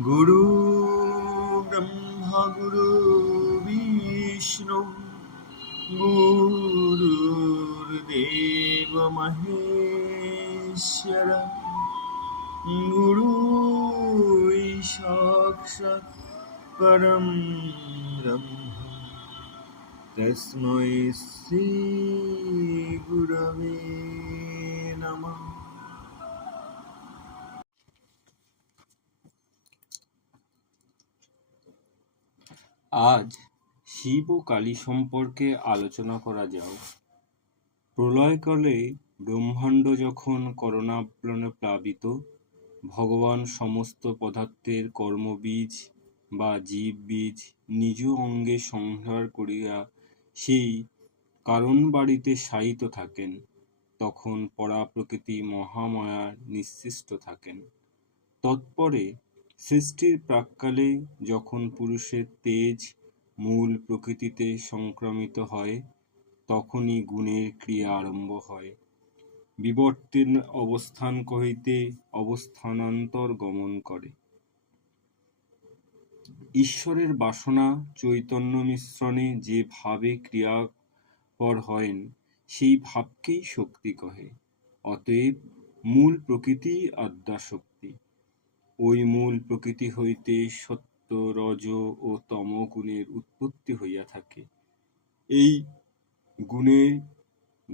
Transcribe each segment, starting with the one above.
গুরু ব্রহ্মা গুরু বিষ্ণু গুরুর্দেব মহেশ্বর গুরু সাক্ষাৎ পরম ব্রহ্ম তস্मै শ্রী গুরবে নমঃ আজ শিব ও কালী সম্পর্কে আলোচনা করা যাক। প্রলয়কালে ব্রহ্মাণ্ড যখন করোনাপ্লনে প্লাবিত, ভগবান সমস্ত পদার্থের কর্মবীজ বা জীববীজ নিজ অঙ্গে সংহার করিয়া সেই কারণ বাড়িতে শায়িত থাকেন, তখন পরা প্রকৃতি মহামায়ার নিঃসৃষ্ট থাকেন। তৎপরে সৃষ্টির প্রাক্কালে যখন পুরুষের তেজ মূল প্রকৃতিতে সংক্রামিত হয়, তখনই গুণের ক্রিয়া আরম্ভ হয়। বিবর্তের অবস্থান কহিতে অবস্থানান্তর গমন করে। ঈশ্বরের বাসনা চৈতন্য মিশ্রণে যে ভাবে ক্রিয়াপর হয়েন, সেই ভাবকেই শক্তি কহে। অতএব মূল প্রকৃতি আদ্যাশক্তি। ওই মূল প্রকৃতি হইতে সত্য, রজ ও তম গুণের উৎপত্তি হইয়া থাকে। এই গুণে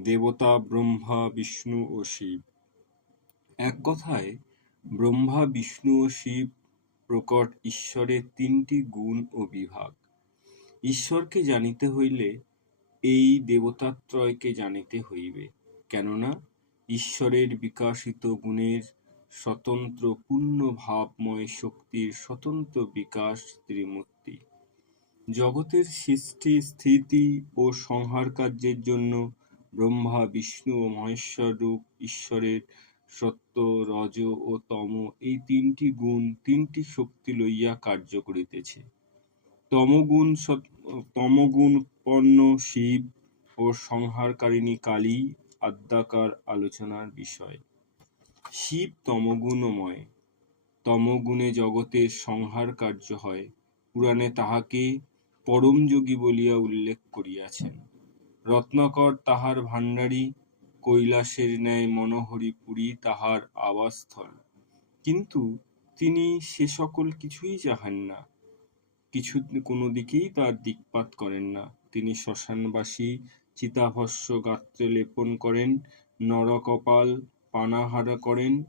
দেবতা ব্রহ্মা, বিষ্ণু ও শিব। এক কথায়, ব্রহ্মা, বিষ্ণু ও শিব প্রকট ঈশ্বরের তিনটি গুণ ও বিভাগ। ঈশ্বরকে জানিতে হইলে এই দেবতাত্রয়কে জানিতে হইবে, কেননা ঈশ্বরের বিকাশিত গুণের স্বতন্ত্র পূর্ণ ভাবময় শক্তির স্বতন্ত্র বিকাশ ত্রিমূর্তি। জগতের সৃষ্টি, স্থিতি ও সংহার কার্যের জন্য ব্রহ্মা, বিষ্ণু ও মহেশ্বর রূপ, ঈশ্বরের সত্য, রজ ও তম এই তিনটি গুণ, তিনটি শক্তি লইয়া কার্য করিতেছে। তমগুণ তমগুণপন্ন শিব ও সংহারকারিণী কালী আদ্যাকার আলোচনার বিষয়। শিব তমগুণময়। তমগুণে জগতের সংহার কার্য হয়। পুরাণে তাহাকে পরমযোগী বলিয়া উল্লেখ করিয়াছেন। রত্নাকর তাহার ভাণ্ডারী, কৈলাসের ন্যায় মনোহরী পুরী তাহার আবাসস্থল। কিন্তু তিনি সে সকল কিছুই চাহেন না। কিছু কোনো দিকেই তার দিকপাত করেন না। তিনি শ্মশানবাসী চিতাভস্য গাত্রে লেপন করেন, নরকপাল পানাহারা করেন।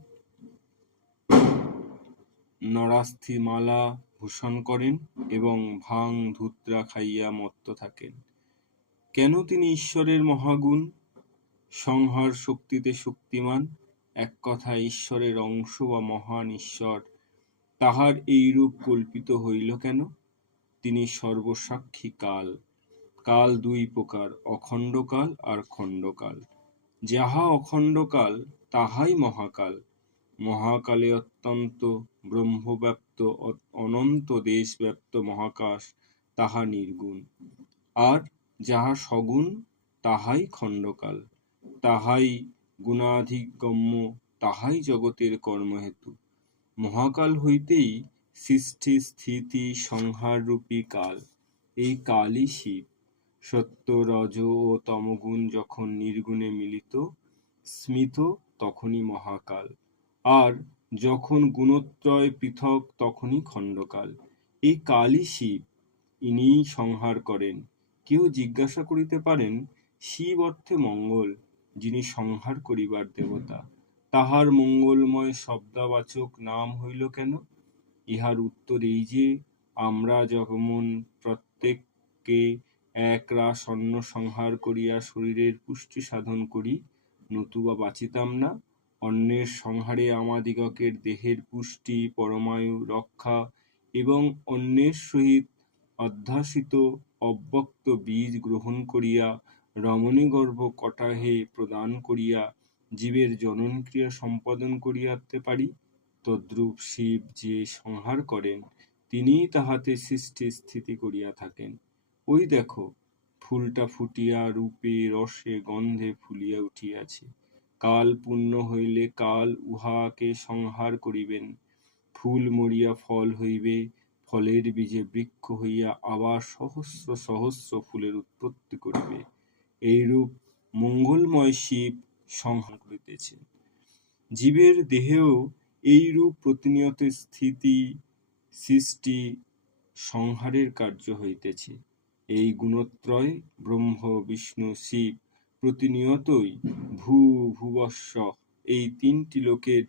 নরাস্থিমালা ভূষণ করেন এবং ভাং ধুত্রা খাইয়া মত্ত থাকেন। কেন তিনি ঈশ্বরের মহাগুণ? সংহার শক্তিতে শক্তিমান, এক কথা ঈশ্বরের অংশ বা মহান ঈশ্বর, তাহার এইরূপ কল্পিত হইল কেন? তিনি সর্বসাক্ষী কাল কাল দুই প্রকার, অখণ্ডকাল আর খণ্ডকাল। যাহা অখণ্ডকাল তাহাই মহাকাল। মহাকালে অত্যন্ত ব্রহ্মব্যাপ্ত, অনন্ত দেশব্যাপ্ত মহাকাশ তাহা নির্গুণ। আর যাহা সগুণ, তাহাই খণ্ডকাল। তাহাই গুণাধিগম্য, তাহাই জগতের কর্মহেতু। মহাকাল হইতেই সৃষ্টি, স্থিতি সংহাররূপী কাল। এই কালই শিব সত্য, রজ ও তমগুণ যখন নির্গুণে মিলিত, স্মিত তখনই মহাকাল। আর যখন গুণত্রয় পৃথক, তখনই খণ্ডকাল। এই কালই শিব। ইনিই সংহার করেন। কেউ জিজ্ঞাসা করিতে পারেন, শিব অর্থে মঙ্গল, যিনি সংহার করিবার দেবতা। তাহার মঙ্গলময় শব্দাবাচক নাম হইল কেন? ইহার উত্তর এই যে, আমরা যেমন প্রত্যেককে এক রাস অন্ন সংহার করিয়া শরীরের পুষ্টি সাধন করি নতুবা বাঁচিতাম না। অন্যের সংহারে আমাদিগকের দেহের পুষ্টি, পরমায়ু, রক্ষা এবং অন্যের সহিত অধ্যাসিত অব্যক্ত বীজ গ্রহণ করিয়া রমণীগর্ভ কটাহে প্রদান করিয়া জীবের জননক্রিয়া সম্পাদন করিয়াতে পারি। তদ্রূপ শিব যে সংহার করেন, তিনিই তাহাতে সৃষ্টি স্থিতি করিয়া থাকেন। ওই দেখো ফুলটা ফুটিয়া রূপে রসে গন্ধে ফুলিয়া উঠিয়াছে। কাল পূর্ণ হইলে কাল উহাকে সংহার করিবেন। ফুল মরিয়া ফল হইবে, ফলের বীজে বৃক্ষ হইয়া আবার সহস্র সহস্র ফুলের উৎপত্তি করিবে। এইরূপ মঙ্গলময় শিব সংহার করিতেছেন। জীবের দেহেও এইরূপ প্রতিনিয়ত স্থিতি সৃষ্টি সংহারের কার্য হইতেছে। এই গুণত্রয় ব্রহ্ম, বিষ্ণু, শিব প্রতিনিয়তই ভূ ভুবস্ব এই তিনটি লোকের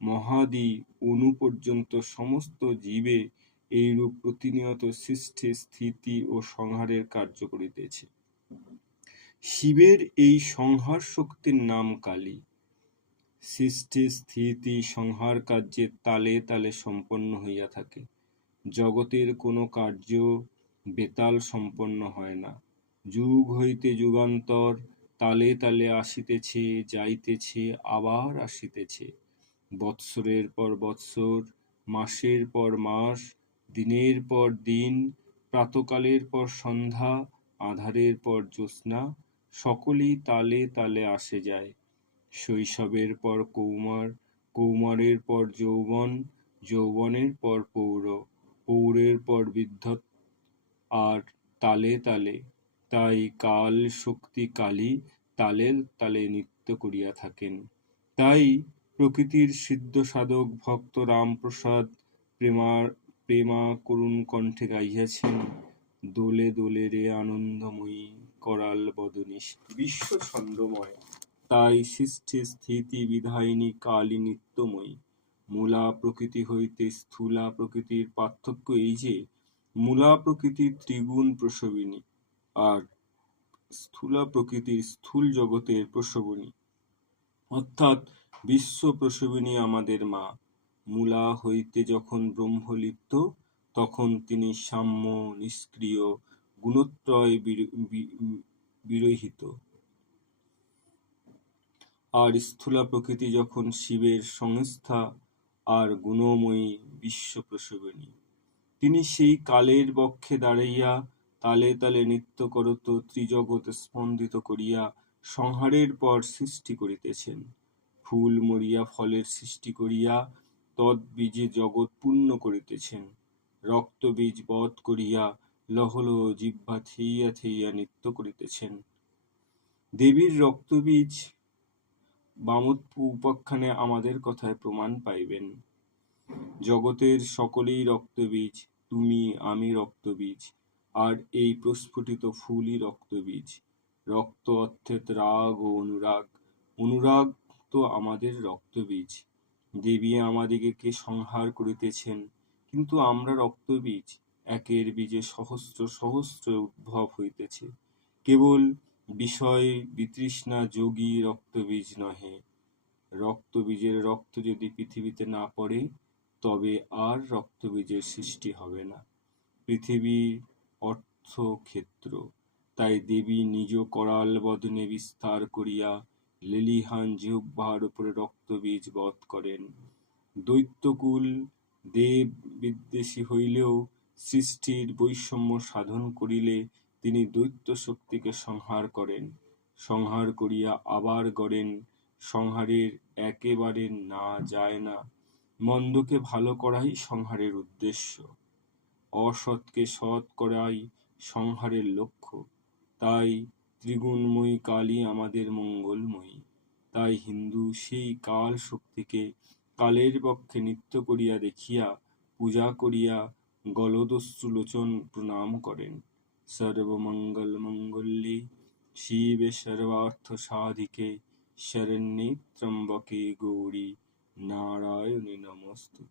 মহাদি অনু পর্যন্ত সমস্ত জীবে এইরূপ প্রতিনিয়ত সৃষ্টি, স্থিতি ও সংহারের কার্য করিতেছে। শিবের এই সংহার শক্তির নাম কালী। সৃষ্টি, স্থিতি, সংহার কার্যের তালে তালে সম্পন্ন হইয়া থাকে। জগতের কোনো কার্য বেতাল সম্পন্ন হয় না। যুগ হইতে যুগান্তর, তালে তালে আসিতেছে, যাইতেছে, আবার আসিতেছে। বৎসরের পর বৎসর, মাসের পর মাস, দিনের পর দিন, প্রাতকালের পর সন্ধ্যা, আধারের পর জ্যোৎস্না, সকলেই তালে তালে আসে যায়। শৈশবের পর কৌমার, কৌমারের পর যৌবন, যৌবনের পর পৌর, পৌরের পর বৃদ্ধ আর তালে তালে, তাই কাল শক্তি কালী তালে তালে নৃত্য করিয়া থাকেন। তাই প্রকৃতির সিদ্ধ সাধক ভক্ত রামপ্রসাদ প্রেমার, প্রেমা করুণ কণ্ঠে গাইয়াছেন, দোলে দোলে রে আনন্দময়ী করাল বদনী বিশ্ব ছন্দময়। তাই সৃষ্টি স্থিতি বিধায়িনী কালী নিত্যময়ী। মূলা প্রকৃতি হইতে স্থূলা প্রকৃতির পার্থক্য এই যে মূলা প্রকৃতির ত্রিগুণ প্রসবিনী আর স্থূলা প্রকৃতির স্থূল জগতের প্রসবনী। অর্থাৎ বিশ্ব প্রসবিনী আমাদের মা। মূলা হইতে যখন ব্রহ্মলিপ্ত, তখন তিনি সাম্য, নিষ্ক্রিয়, গুণত্রয় বিরহিত। আর স্থূলা প্রকৃতি যখন শিবের সংস্থা, আর গুণময়ী বিশ্ব প্রসবিনী। তিনি সেই কালের বক্ষে দাঁড়াইয়া তালে তালে নৃত্য করত ত্রিজগৎ স্পন্দিত করিয়া সংহারের পর সৃষ্টি করিতেছেন। ফুল মরিয়া ফলের সৃষ্টি করিয়া তদ্বীজে জগৎ পূর্ণ করিতেছেন। রক্তবীজ বধ করিয়া লহল জিহ্বা থেইয়া থেইয়া নৃত্য করিতেছেন। দেবীর রক্তবীজ বামত উপাখ্যানে আমাদের কথায় প্রমাণ পাইবেন। জগতের সকলেই রক্তবীজ, তুমি, আমি রক্তবীজ, আর এই প্রস্ফুটিত ফুলই রক্তবীজ। রক্ত অর্থাৎ রাগ ও অনুরাগ অনুরাগ তো আমাদের রক্তবীজ। দেবী আমাদিগকে সংহার করিতেছেন, কিন্তু আমরা রক্তবীজ, একের বীজে সহস্র সহস্র উদ্ভব হইতেছে। কেবল বিষয় বিতৃষ্ণা যোগী রক্তবীজ নহে। রক্তবীজের রক্ত যদি পৃথিবীতে না পড়ে তবে আর রক্তবীজের সৃষ্টি হবে না। পৃথিবী অর্থক্ষেত্র। তাই দেবী নিজ করাল বদনে বিস্তার করিয়া লেলিহান জিহ্বার উপরে রক্তবীজ বধ করেন। দৈত্যকুল দেব বিদ্বেষী হইলেও সৃষ্টির বৈষম্য সাধন করিলে তিনি দৈত্য শক্তিকে সংহার করেন। সংহার করিয়া আবার গড়েন। সংহারের একেবারে না যায় না। মন্দকে ভালো করাই সংহারের উদ্দেশ্য। অসৎকে সৎ করাই সংহারের লক্ষ্য। তাই ত্রিগুণময়ী কালী আমাদের মঙ্গলময়ী। তাই হিন্দু সেই কাল শক্তিকে কালের পক্ষে নৃত্য করিয়া দেখিয়া, পূজা করিয়া গলদস্যুলোচন প্রণাম করেন। সর্বমঙ্গল মঙ্গলে শিবে সর্বার্থ সাধিকে শরণ্যে ত্রম্বকে গৌরী। नारायण नमस्ते